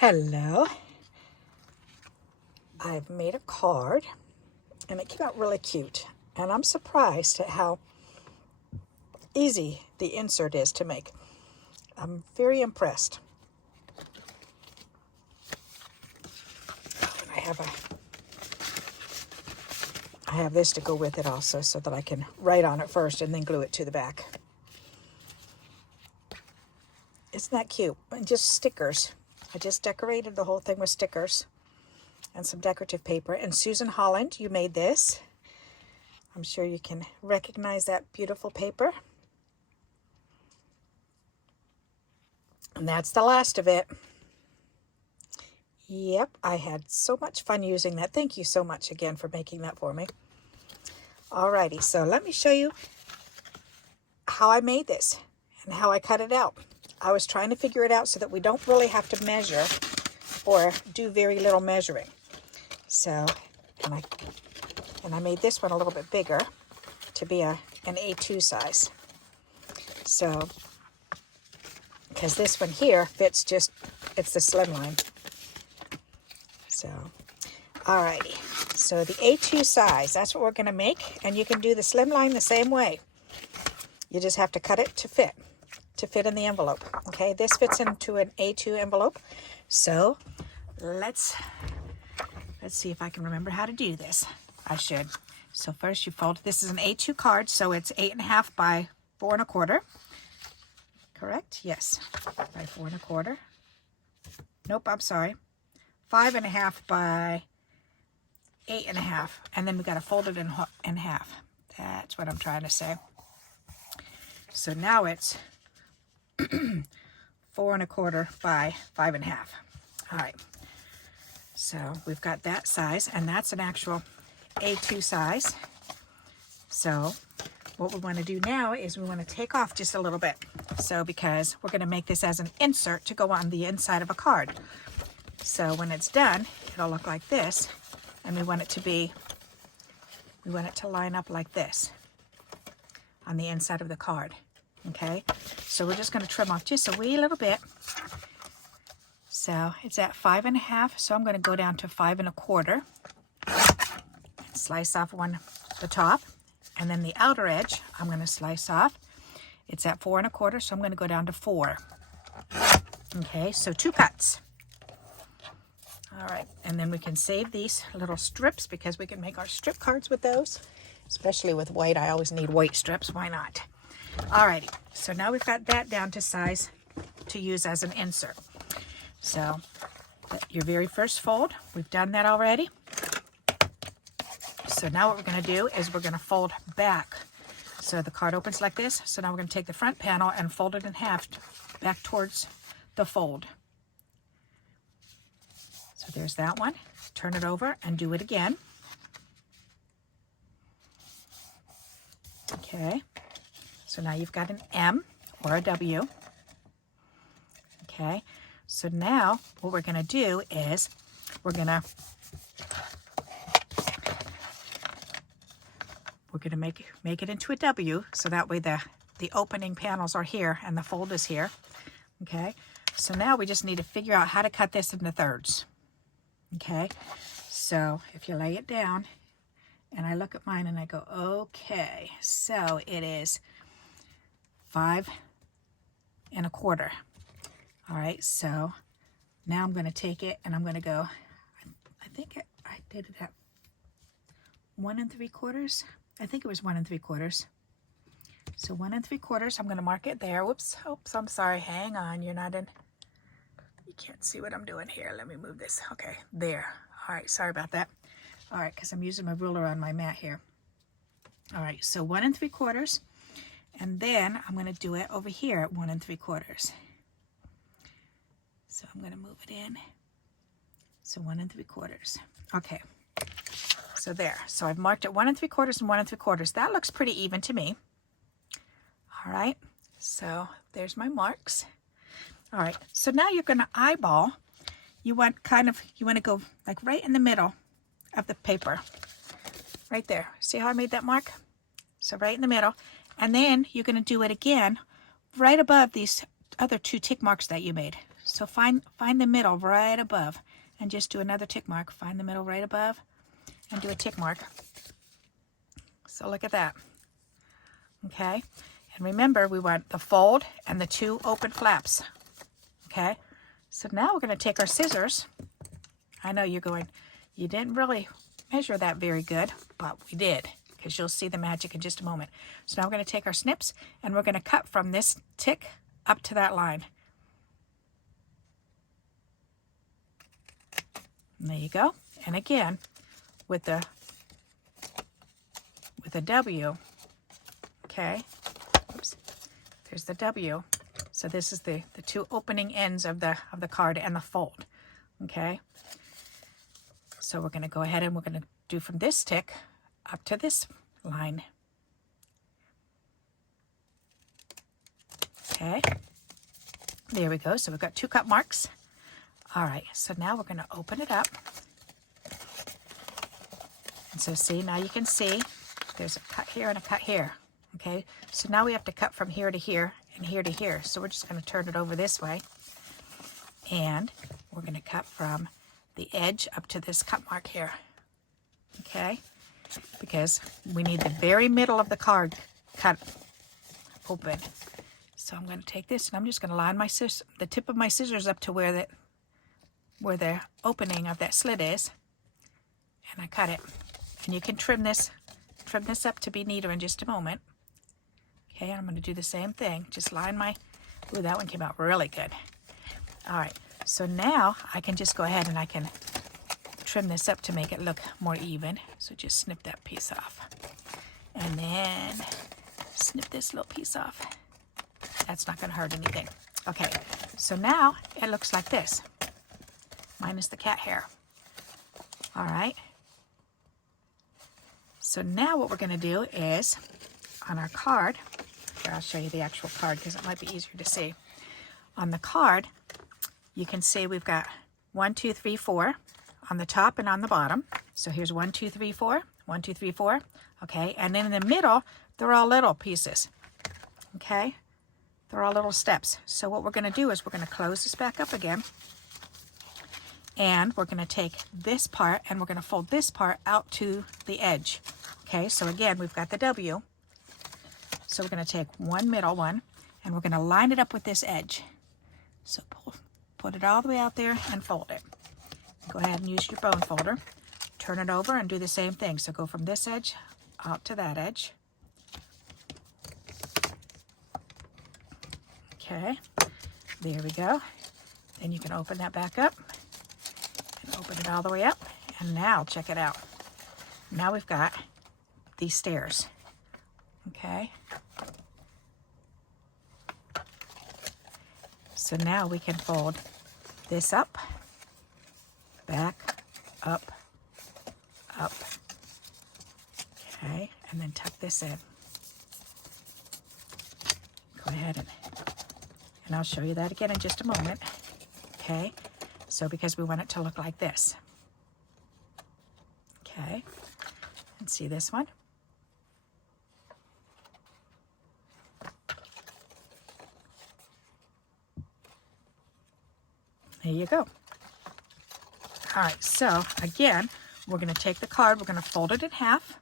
Hello. I've made a card and it came out really cute. And I'm surprised at how easy the insert is to make. I'm very impressed. And I have this to go with it also so that I can write on it first and then glue it to the back. Isn't that cute? And just stickers. I just decorated the whole thing with stickers and some decorative paper. And Susan Holland, you made this. I'm sure you can recognize that beautiful paper. And that's the last of it. Yep, I had so much fun using that. Thank you so much again for making that for me. Alrighty, so let me show you how I made this and how I cut it out. I was trying to figure it out so that we don't really have to measure or do very little measuring. So, and I made this one a little bit bigger to be an A2 size. So, because this one here fits just, it's the slim line. So, alrighty. So the A2 size, that's what we're going to make. And you can do the slim line the same way. You just have to cut it to fit in the envelope. Okay, this fits into an A2 envelope. So let's see if I can remember how to do this. I should. So first you fold, this is an A2 card, so it's 8.5 by 4 1/4. Correct? Yes, by 4 1/4. Nope, I'm sorry. 5.5 by 8.5, and then we got to fold it in half. That's what I'm trying to say. So now it's 4 1/4 by 5.5. All right. So we've got that size, and that's an actual A2 size. So what we want to do now is we want to take off just a little bit. So because we're going to make this as an insert to go on the inside of a card. So when it's done, it'll look like this. And we want it to line up like this on the inside of the card. Okay, so we're just going to trim off just a wee little bit. So it's at 5.5, so I'm going to go down to 5 1/4. Slice off the top, and then the outer edge I'm going to slice off. It's at 4 1/4, so I'm going to go down to 4. Okay, so 2 cuts. All right, and then we can save these little strips because we can make our strip cards with those, especially with white. I always need white strips. Why not? Alrighty, so now we've got that down to size to use as an insert. So your very first fold, we've done that already. So now what we're going to do is we're going to fold back. So the card opens like this. So now we're going to take the front panel and fold it in half back towards the fold. So there's that one. Turn it over and do it again. Okay. So now you've got an M or a W. Okay, so now what we're going to do is we're going to make it into a W, so that way the opening panels are here and the fold is here. Okay, so now we just need to figure out how to cut this into thirds. Okay, so if you lay it down and I look at mine and I go, okay, so it is 5 1/4. All right, so now I'm going to take it and I'm going to go, I think I did it at 1 3/4. I think it was 1 3/4. So 1 3/4, I'm going to mark it there. Whoops, oops, I'm sorry. Hang on, you're not in, you can't see what I'm doing here. Let me move this. Okay, there. All right, sorry about that. All right, because I'm using my ruler on my mat here. All right, so 1 3/4. And then I'm going to do it over here at 1 3/4. So I'm going to move it in. So 1 3/4. Okay. So there. So I've marked it 1 3/4 and 1 3/4. That looks pretty even to me. All right. So there's my marks. All right. So now you're going to eyeball. You want to go like right in the middle of the paper. Right there. See how I made that mark? So right in the middle. And then you're going to do it again right above these other 2 tick marks that you made. So find the middle right above and just do another tick mark. Find the middle right above and do a tick mark. So look at that. Okay, and remember we want the fold and the 2 open flaps. Okay, so now we're going to take our scissors. I know you're going, you didn't really measure that very good, but we did, because you'll see the magic in just a moment. So now we're going to take our snips and we're going to cut from this tick up to that line. And there you go. And again, with the W, okay, oops, there's the W. So this is the 2 opening ends of the card and the fold, okay. So we're going to go ahead and we're going to do from this tick up to this line. Okay, there we go. So we've got 2 cut marks. All right, so now we're going to open it up. And so see, now you can see there's a cut here and a cut here. Okay, so now we have to cut from here to here and here to here. So we're just going to turn it over this way. And we're going to cut from the edge up to this cut mark here. Okay, because we need the very middle of the card cut open. So I'm going to take this and I'm just going to line the tip of my scissors up to where the opening of that slit is, and I cut it. And you can trim this up to be neater in just a moment. Okay, I'm going to do the same thing. Just line my, ooh, that one came out really good. All right, so now I can just go ahead and I can trim this up to make it look more even. So just snip that piece off. And then snip this little piece off. That's not going to hurt anything. Okay, so now it looks like this, minus the cat hair. All right. So now what we're going to do is, on our card, here I'll show you the actual card because it might be easier to see. On the card, you can see we've got 1, 2, 3, 4 on the top and on the bottom. So here's 1, 2, 3, 4, 1, 2, 3, 4. Okay, and then in the middle, they're all little pieces. Okay, they're all little steps. So what we're going to do is we're going to close this back up again. And we're going to take this part and we're going to fold this part out to the edge. Okay, so again, we've got the W. So we're going to take one middle one and we're going to line it up with this edge. So put it all the way out there and fold it. Go ahead and use your bone folder. Turn it over and do the same thing. So go from this edge out to that edge. Okay, there we go. Then you can open that back up. Open it all the way up, and now check it out. Now we've got these stairs. Okay. So now we can fold this up, back, up, up. Okay, and then tuck this in. Go ahead and I'll show you that again in just a moment. Okay. So because we want it to look like this. Okay, and see this one? There you go. All right, so again, we're going to take the card, we're going to fold it in half,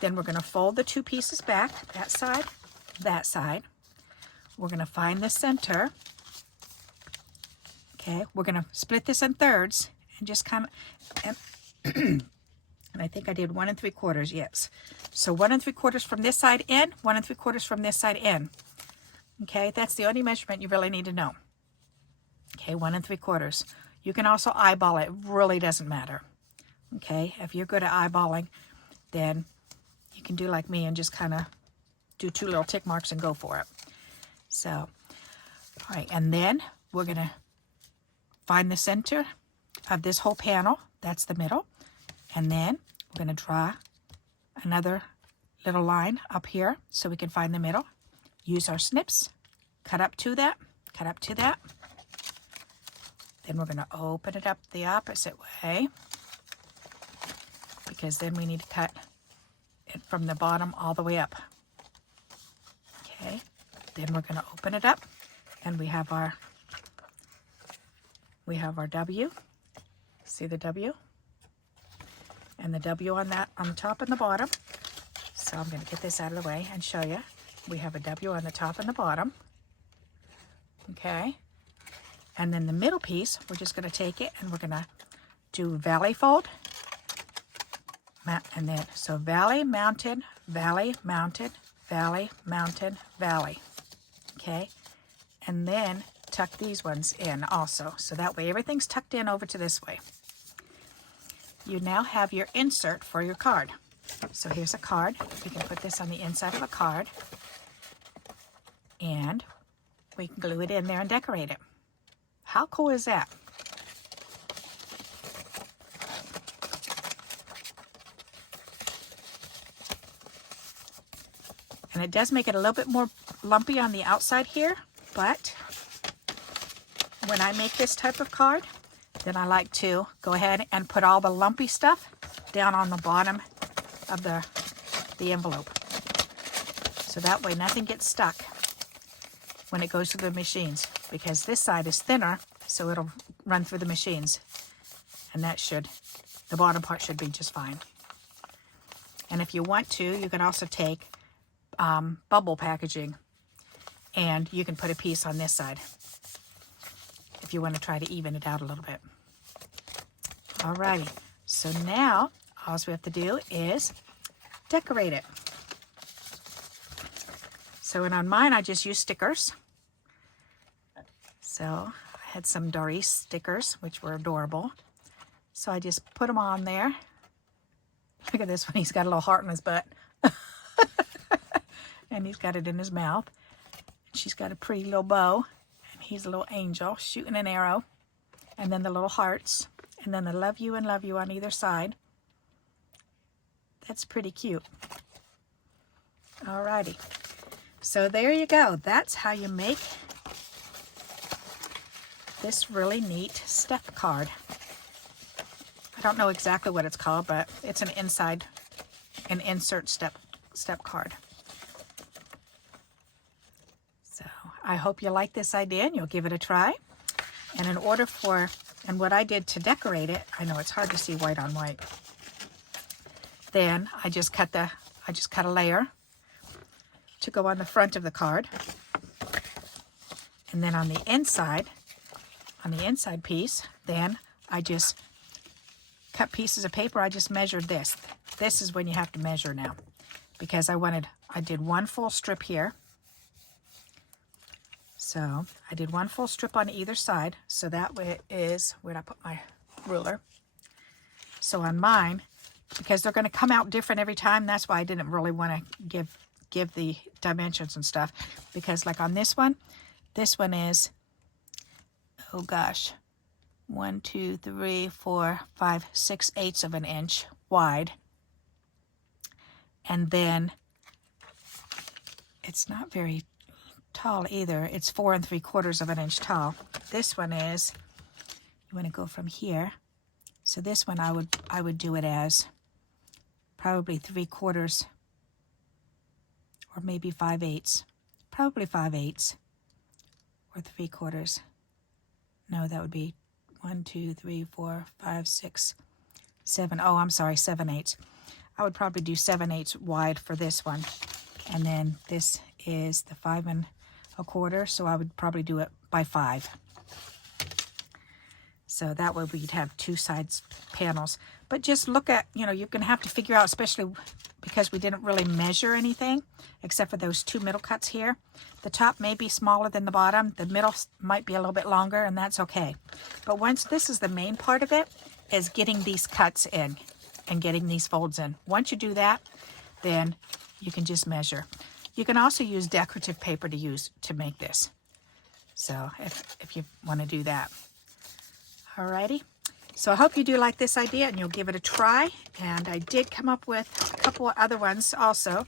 then we're going to fold the 2 pieces back, that side, that side. We're going to find the center. Okay, we're going to split this in thirds and just kind of, and I think I did 1 3/4, yes. So 1 3/4 from this side in, 1 3/4 from this side in. Okay, that's the only measurement you really need to know. Okay, 1 3/4. You can also eyeball it, really doesn't matter. Okay, if you're good at eyeballing, then you can do like me and just kind of do 2 little tick marks and go for it. So, all right, and then we're going to find the center of this whole panel. That's the middle. And then we're going to draw another little line up here so we can find the middle. Use our snips. Cut up to that. Cut up to that. Then we're going to open it up the opposite way, because then we need to cut it from the bottom all the way up. Okay. Then we're going to open it up and we have our we have our W. See the W? And the W on that, on the top and the bottom. So I'm going to get this out of the way and show you. We have a W on the top and the bottom. Okay. And then the middle piece, we're just going to take it and we're going to do valley fold. And then, so valley, mounted, valley, mounted, valley, mounted, valley. Okay. And then tuck these ones in also. So that way everything's tucked in over to this way. You now have your insert for your card. So here's a card. You can put this on the inside of a card. And we can glue it in there and decorate it. How cool is that? And it does make it a little bit more lumpy on the outside here, but when I make this type of card, then I like to go ahead and put all the lumpy stuff down on the bottom of the envelope. So that way nothing gets stuck when it goes through the machines, because this side is thinner, so it'll run through the machines. And that should, the bottom part should be just fine. And if you want to, you can also take bubble packaging and you can put a piece on this side if you want to try to even it out a little bit. Alrighty, so now all we have to do is decorate it. So and on mine I just used stickers. So I had some Doris stickers which were adorable. So I just put them on there. Look at this one, he's got a little heart in his butt. And he's got it in his mouth. She's got a pretty little bow. And he's a little angel shooting an arrow. And then the little hearts. And then the love you and love you on either side. That's pretty cute. Alrighty. So there you go. That's how you make this really neat step card. I don't know exactly what it's called, but it's an insert step card. So I hope you like this idea and you'll give it a try. And in order for, and what I did to decorate it, I know it's hard to see white on white. Then I just cut a layer to go on the front of the card. And then on the inside piece, then I just cut pieces of paper. I just measured this. This is when you have to measure now, because I did one full strip here. So I did one full strip on either side. So that way is, where'd I put my ruler? So on mine, because they're going to come out different every time, that's why I didn't really want to give the dimensions and stuff. Because like on this one is, oh gosh, 1, 2, 3, 4, 5, 6 eighths of an inch wide. And then it's not very tall either. It's 4 3/4 of an inch tall. This one is, you want to go from here. So this one I would do it as probably 3/4 or maybe 5/8. Probably 5/8 or 3/4. No, that would be 1, 2, 3, 4, 5, 6, 7. Oh, I'm sorry, 7/8. I would probably do 7/8 wide for this one. And then this is the 5 1/4, so I would probably do it by 5. So that way we'd have 2 sides panels. But just look at, you're going to have to figure out, especially because we didn't really measure anything except for those 2 middle cuts here. The top may be smaller than the bottom. The middle might be a little bit longer, and that's okay. But once this is the main part of it, is getting these cuts in and getting these folds in. Once you do that, then you can just measure. You can also use decorative paper to make this. So if you want to do that. Alrighty. So I hope you do like this idea and you'll give it a try. And I did come up with a couple of other ones also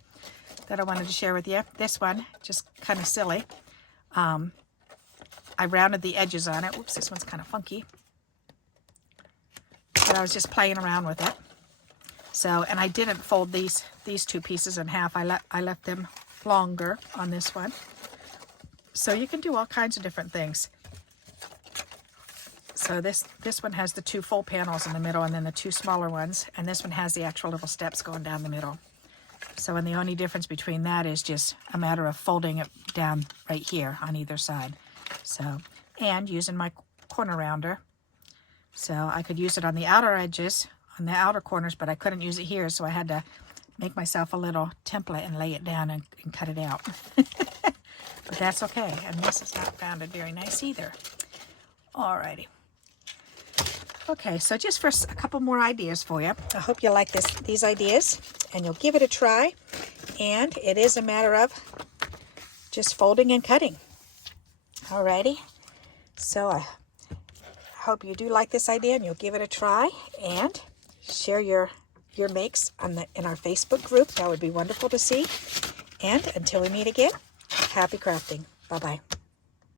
that I wanted to share with you. This one, just kind of silly. I rounded the edges on it. Whoops, this one's kind of funky. But I was just playing around with it. So, and I didn't fold these 2 pieces in half. I left them longer on this one. So you can do all kinds of different things. So this one has the 2 full panels in the middle and then the 2 smaller ones. And this one has the actual little steps going down the middle. So, and the only difference between that is just a matter of folding it down right here on either side. So, and using my corner rounder. So I could use it on the outer edges, on the outer corners, but I couldn't use it here. So I had to make myself a little template and lay it down and cut it out. But that's okay. And this is not rounded very nice either. Alrighty. Okay, so just for a couple more ideas for you. I hope you like these ideas and you'll give it a try. And it is a matter of just folding and cutting. Alrighty. So I hope you do like this idea and you'll give it a try and share your makes in our Facebook group. That would be wonderful to see. And until we meet again, happy crafting. Bye-bye.